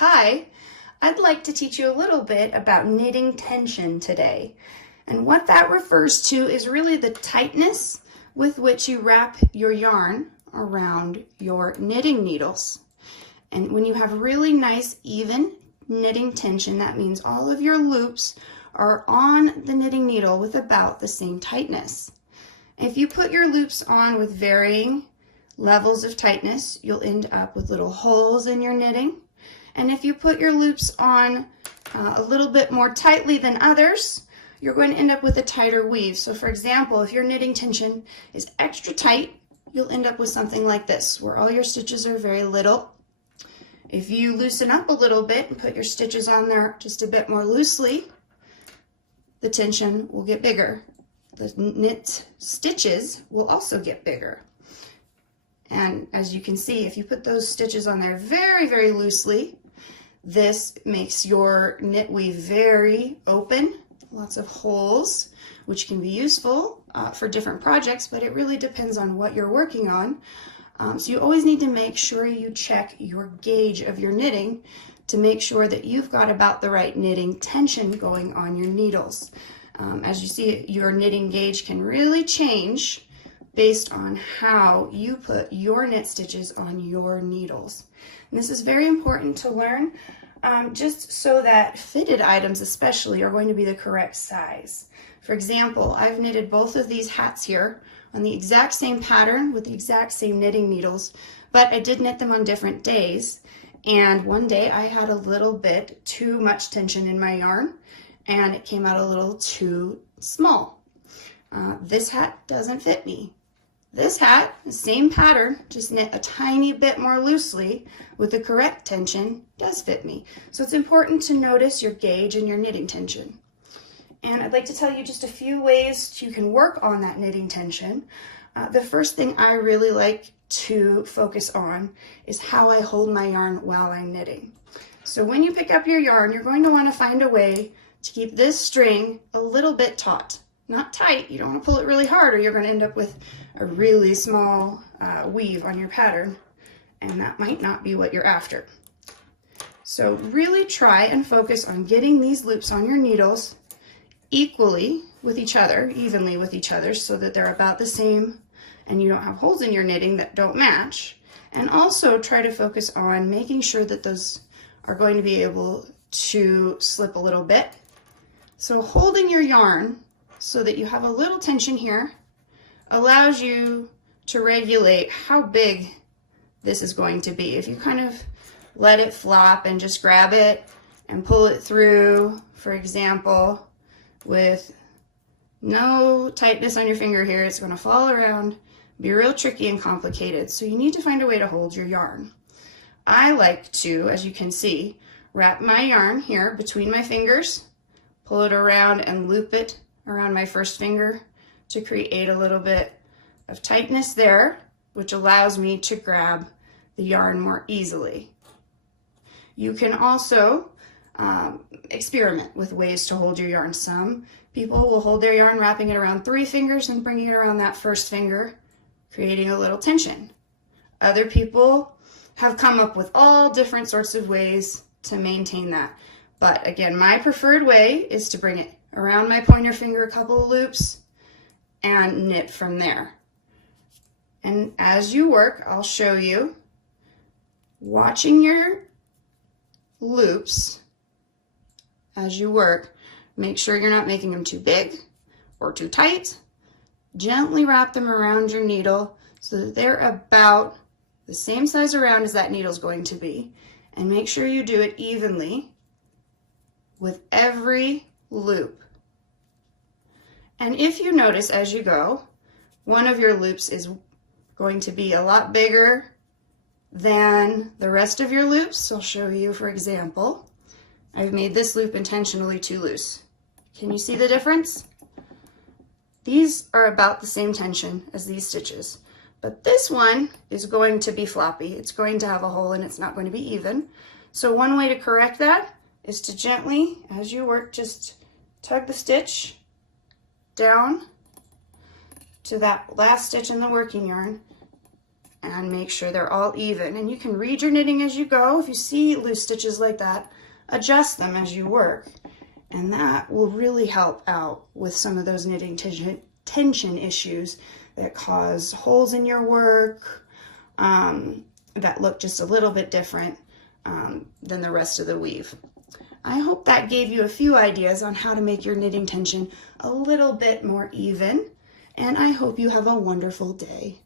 Hi, I'd like to teach you a little bit about knitting tension today. And what that refers to is really the tightness with which you wrap your yarn around your knitting needles. And when you have really nice, even knitting tension, that means all of your loops are on the knitting needle with about the same tightness. If you put your loops on with varying levels of tightness, you'll end up with little holes in your knitting. And if you put your loops on a little bit more tightly than others, you're going to end up with a tighter weave. So for example, if your knitting tension is extra tight, you'll end up with something like this, where all your stitches are very little. If you loosen up a little bit and put your stitches on there just a bit more loosely, the tension will get bigger. The knit stitches will also get bigger. And as you can see, if you put those stitches on there very, very loosely, this makes your knit weave very open, lots of holes, which can be useful for different projects, but it really depends on what you're working on. So you always need to make sure you check your gauge of your knitting to make sure that you've got about the right knitting tension going on your needles. As you see, your knitting gauge can really change based on how you put your knit stitches on your needles. And this is very important to learn just so that fitted items especially are going to be the correct size. For example, I've knitted both of these hats here on the exact same pattern with the exact same knitting needles, but I did knit them on different days. And one day I had a little bit too much tension in my yarn and it came out a little too small. This hat doesn't fit me. This hat, the same pattern, just knit a tiny bit more loosely with the correct tension, does fit me. So it's important to notice your gauge and your knitting tension. And I'd like to tell you just a few ways you can work on that knitting tension. The first thing I really like to focus on is how I hold my yarn while I'm knitting. So when you pick up your yarn, you're going to want to find a way to keep this string a little bit taut. Not tight, you don't want to pull it really hard or you're going to end up with a really small weave on your pattern, and that might not be what you're after. So really try and focus on getting these loops on your needles equally with each other, evenly with each other, so that they're about the same and you don't have holes in your knitting that don't match. And also try to focus on making sure that those are going to be able to slip a little bit. So holding your yarn so that you have a little tension here allows you to regulate how big this is going to be. If you kind of let it flop and just grab it and pull it through, for example, with no tightness on your finger here, it's going to fall around, be real tricky and complicated. So you need to find a way to hold your yarn. I like to, as you can see, wrap my yarn here between my fingers, pull it around and loop it around my first finger to create a little bit of tightness there, which allows me to grab the yarn more easily. You can also experiment with ways to hold your yarn. Some people will hold their yarn wrapping it around 3 fingers and bringing it around that first finger, creating a little tension. Other people have come up with all different sorts of ways to maintain that. But again, my preferred way is to bring it around my pointer finger a couple of loops and knit from there. And as you work, I'll show you, watching your loops as you work, make sure you're not making them too big or too tight. Gently wrap them around your needle so that they're about the same size around as that needle's going to be. And make sure you do it evenly with every loop. And if you notice as you go, one of your loops is going to be a lot bigger than the rest of your loops. I'll show you, for example, I've made this loop intentionally too loose. Can you see the difference? These are about the same tension as these stitches, but this one is going to be floppy. It's going to have a hole and it's not going to be even. So one way to correct that is to gently, as you work, just tug the stitch down to that last stitch in the working yarn and make sure they're all even. And you can read your knitting as you go. If you see loose stitches like that, adjust them as you work. And that will really help out with some of those knitting tension issues that cause holes in your work, that look just a little bit different than the rest of the weave. I hope that gave you a few ideas on how to make your knitting tension a little bit more even, and I hope you have a wonderful day.